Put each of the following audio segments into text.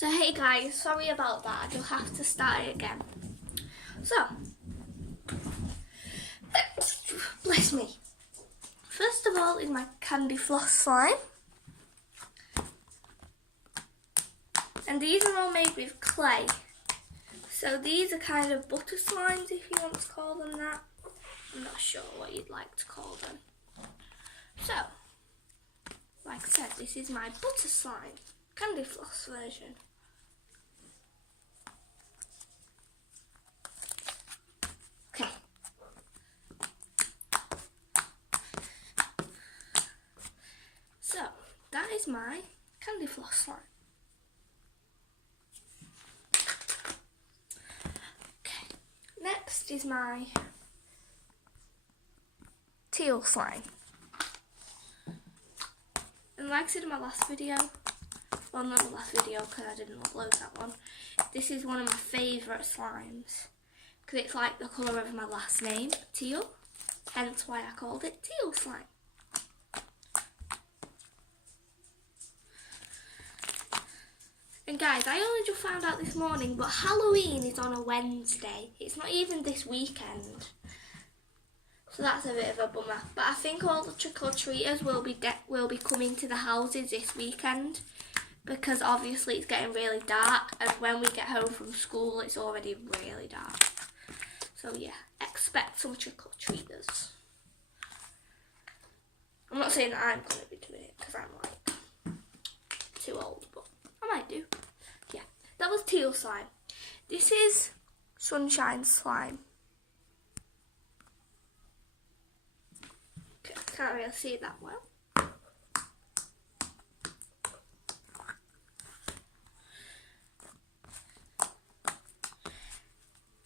So hey guys, sorry about that, I just have to start it again. So, bless me. First of all is my candy floss slime. And these are all made with clay. So these are kind of butter slimes, if you want to call them that. I'm not sure what you'd like to call them. So, like I said, this is my butter slime, candy floss version. Okay. So, that is my candy floss slime. Okay. Next is my teal slime. And like I said in my last video, well not the last video because I didn't upload that one, this is one of my favourite slimes because it's like the colour of my last name, teal, hence why I called it teal slime. And guys, I only just found out this morning, but Halloween is on a Wednesday. It's not even this weekend. So that's a bit of a bummer. But I think all the trick-or-treaters will be coming to the houses this weekend because obviously it's getting really dark, and when we get home from school it's already really dark. So yeah, expect some trick-or-treaters. I'm not saying that I'm going to be doing it because I'm like too old, but I might do. Yeah, that was teal slime. This is sunshine slime. Can't really see that well.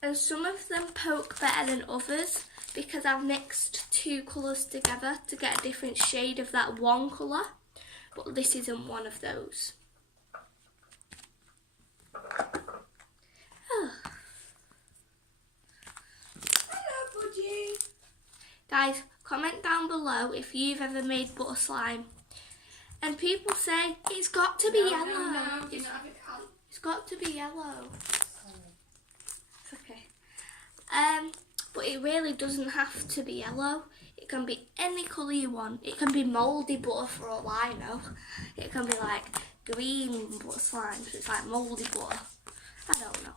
And some of them poke better than others because I've mixed two colours together to get a different shade of that one colour, but this isn't one of those. Oh. Hello, Budgie. Guys, comment down below if you've ever made butter slime. And people say it's got to be yellow. No, it's got to be yellow. It's okay. But it really doesn't have to be yellow. It can be any colour you want. It can be mouldy butter for all I know. It can be like green butter slime, so it's like mouldy butter. I don't know.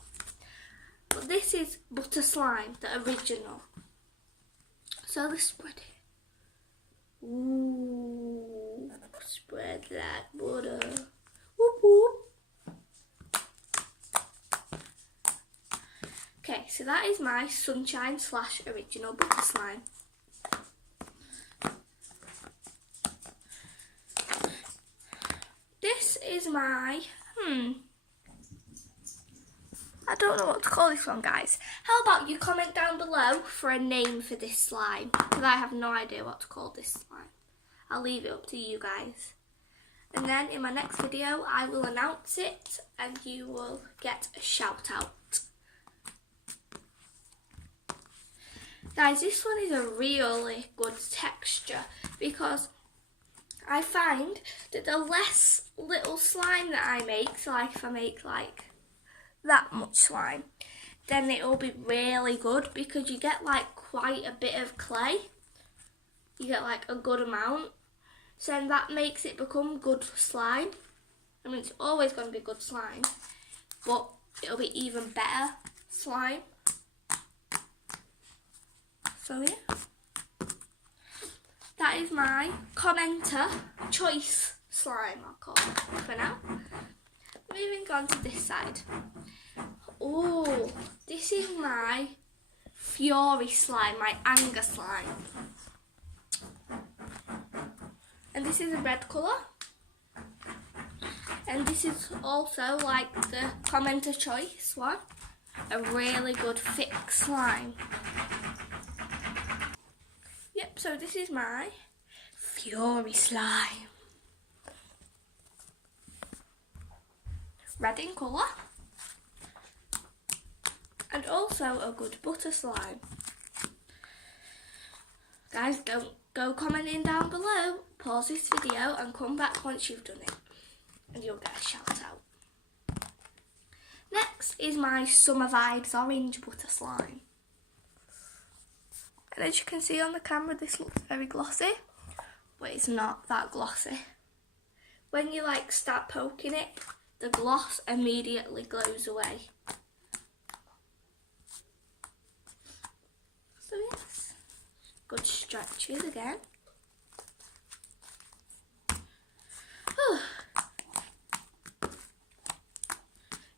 But this is butter slime, the original. So let's spread it. Ooh, spread that butter. Whoop whoop. Okay, so that is my sunshine / original butter slime. This is my, I don't know what to call this one, guys. How about you comment down below for a name for this slime? Because I have no idea what to call this slime. I'll leave it up to you guys. And then in my next video, I will announce it and you will get a shout out. Guys, this one is a really good texture because I find that the less little slime that I make, so like if I make like that much slime, then it will be really good because you get like quite a bit of clay. You get like a good amount. So then that makes it become good slime. I mean, it's always going to be good slime, but it'll be even better slime. So yeah, that is my commenter choice slime, I'll call it for now. Moving on to this side. Oh, this is my fury slime, my anger slime. And this is a red colour. And this is also like the commenter choice one, a really good thick slime. Yep, so this is my fury slime. Red in colour. And also a good butter slime. Guys, don't go commenting down below. Pause this video and come back once you've done it. And you'll get a shout out. is my Summer Vibes Orange Butter Slime. And as you can see on the camera, this looks very glossy, but it's not that glossy. When you like start poking it, the gloss immediately goes away. So yes, good stretches again.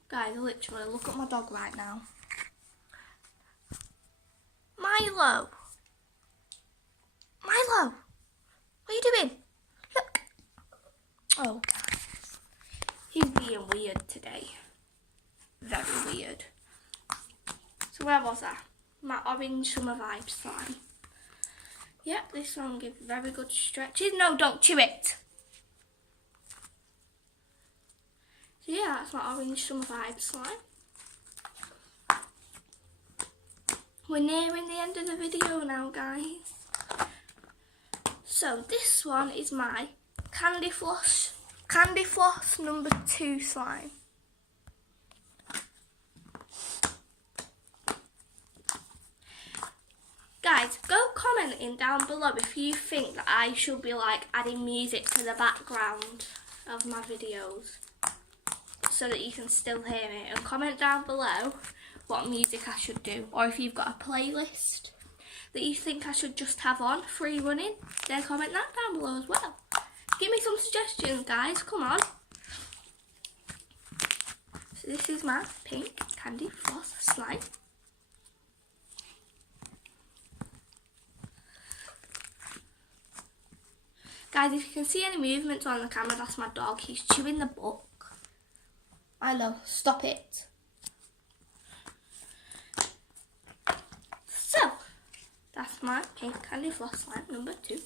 Guys, literally, look at my dog right now. Milo! Milo! What are you doing? Look! Oh, guys. He's being weird today. Very weird. So where was I? My orange Summer Vibes slime. Yep, this one gives very good stretches. No, don't chew it! So yeah, that's my orange Summer Vibes slime. We're nearing the end of the video now, guys. So this one is my Candy Floss number 2 slime. Guys, go commenting down below if you think that I should be like adding music to the background of my videos, so that you can still hear it, and comment down below what music I should do, or if you've got a playlist that you think I should just have on free running, then comment that down below as well. Give me some suggestions, guys, come on. So this is my pink Candy Floss slime. Guys, if you can see any movements on the camera, that's my dog. He's chewing the book. Milo, stop it. So, that's my pink Candy Floss slime number 2.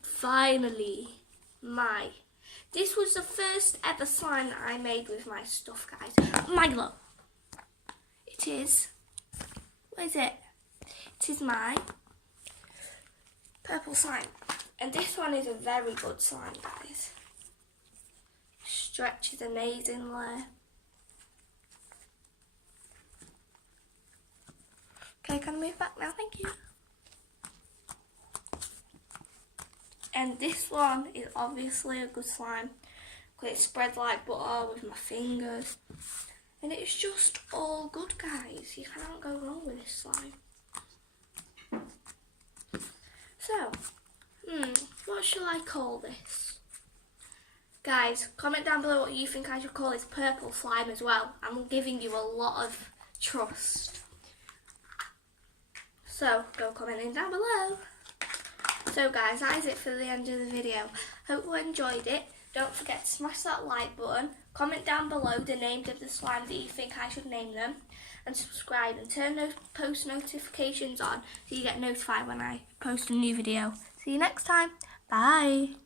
Finally, this was the first ever slime that I made with my stuff, guys. Milo. It is, what is it? It is my purple slime. And this one is a very good slime, guys. Stretches amazingly. Okay, can I move back now? Thank you. And this one is obviously a good slime because it spreads like butter with my fingers. And it's just all good, guys. You can't go wrong with this slime. So, what shall I call this? Guys, comment down below what you think I should call this purple slime as well. I'm giving you a lot of trust. So, go commenting down below. So guys, that is it for the end of the video. Hope you enjoyed it. Don't forget to smash that like button. Comment down below the names of the slime that you think I should name them. And subscribe and turn those post notifications on so you get notified when I post a new video. See you next time. Bye.